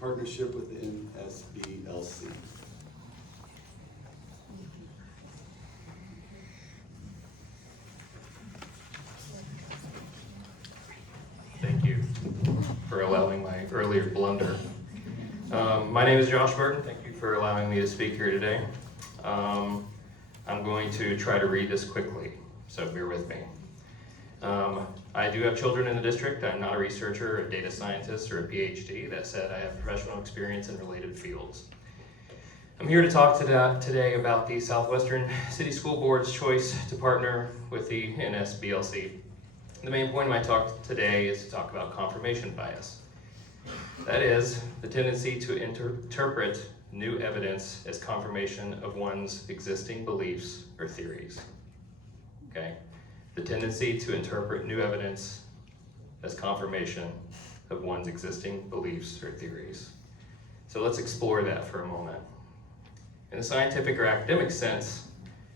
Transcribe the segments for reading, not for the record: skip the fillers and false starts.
partnership with the NSBLC. Thank you for allowing my earlier blunder. My name is Josh Burton. Thank you for allowing me to speak here today. I'm going to try to read this quickly, so bear with me. I do have children in the district. I'm not a researcher, a data scientist, or a PhD. That said, I have professional experience in related fields. I'm here to talk today about the Southwestern City School Board's choice to partner with the NSBLC. The main point of my talk today is to talk about confirmation bias. That is, the tendency to interpret new evidence as confirmation of one's existing beliefs or theories. Okay? The tendency to interpret new evidence as confirmation of one's existing beliefs or theories. So let's explore that for a moment. In a scientific or academic sense,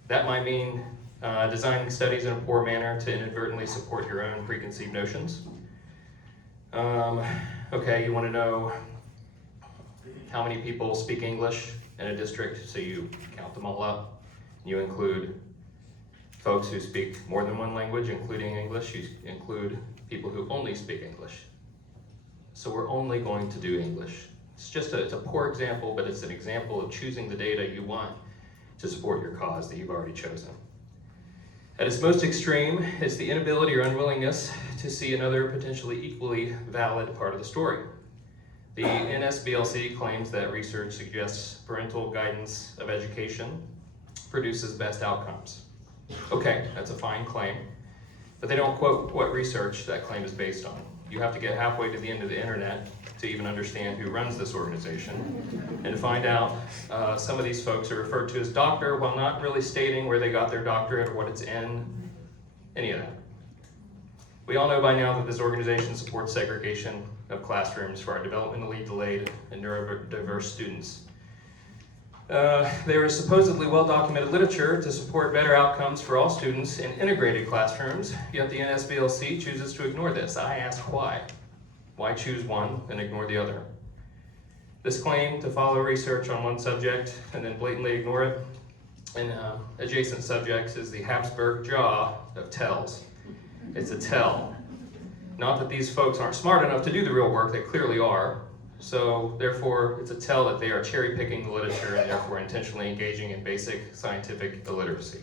that might mean designing studies in a poor manner to inadvertently support your own preconceived notions. Okay, you want to know how many people speak English in a district, so you count them all up. You include folks who speak more than one language, including English. You include people who only speak English. So we're only going to do English. It's a poor example, but it's an example of choosing the data you want to support your cause that you've already chosen. At its most extreme is the inability or unwillingness to see another potentially equally valid part of the story. The NSBLC claims that research suggests parental guidance of education produces best outcomes. Okay, that's a fine claim, but they don't quote what research that claim is based on. You have to get halfway to the end of the internet to even understand who runs this organization and to find out some of these folks are referred to as doctor while not really stating where they got their doctorate or what it's in, any of that. We all know by now that this organization supports segregation of classrooms for our developmentally delayed and neurodiverse students. There is supposedly well-documented literature to support better outcomes for all students in integrated classrooms, yet the NSBLC chooses to ignore this. I ask why. Why choose one and ignore the other? This claim to follow research on one subject and then blatantly ignore it in adjacent subjects is the Habsburg jaw of tells. It's a tell. Not that these folks aren't smart enough to do the real work, they clearly are. So therefore, it's a tell that they are cherry-picking the literature and therefore intentionally engaging in basic scientific illiteracy.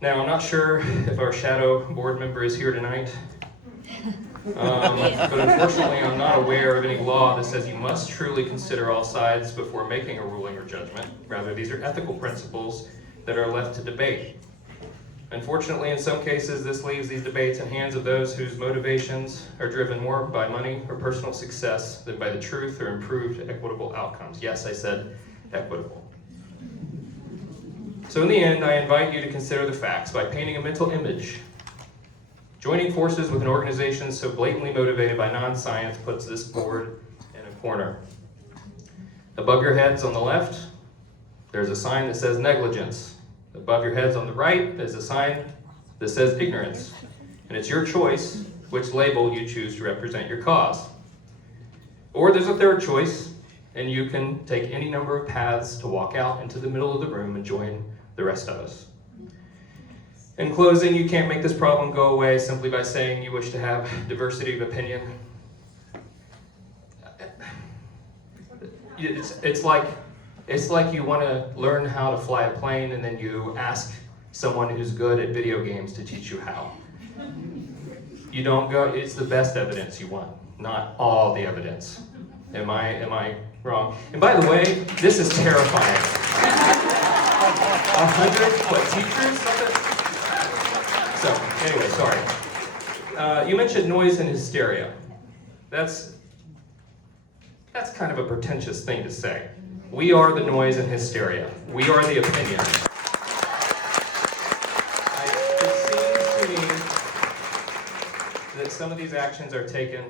Now, I'm not sure if our shadow board member is here tonight, but unfortunately, I'm not aware of any law that says you must truly consider all sides before making a ruling or judgment. Rather, these are ethical principles that are left to debate. Unfortunately, in some cases, this leaves these debates in hands of those whose motivations are driven more by money or personal success than by the truth or improved equitable outcomes. Yes, I said equitable. So in the end, I invite you to consider the facts by painting a mental image. Joining forces with an organization so blatantly motivated by non-science puts this board in a corner. Above your heads on the left, there's a sign that says negligence. Above your heads on the right, there's a sign that says ignorance. And it's your choice which label you choose to represent your cause. Or there's a third choice, and you can take any number of paths to walk out into the middle of the room and join the rest of us. In closing, you can't make this problem go away simply by saying you wish to have diversity of opinion. It's like you want to learn how to fly a plane and then you ask someone who's good at video games to teach you how. You don't go, it's the best evidence you want, not all the evidence. Am I wrong? And by the way, this is terrifying. 100 teachers? Something? So, anyway, sorry. You mentioned noise and hysteria. That's kind of a pretentious thing to say. We are the noise and hysteria. We are the opinion. It seems to me that some of these actions are taken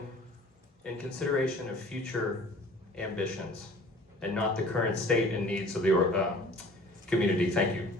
in consideration of future ambitions and not the current state and needs of the community. Thank you.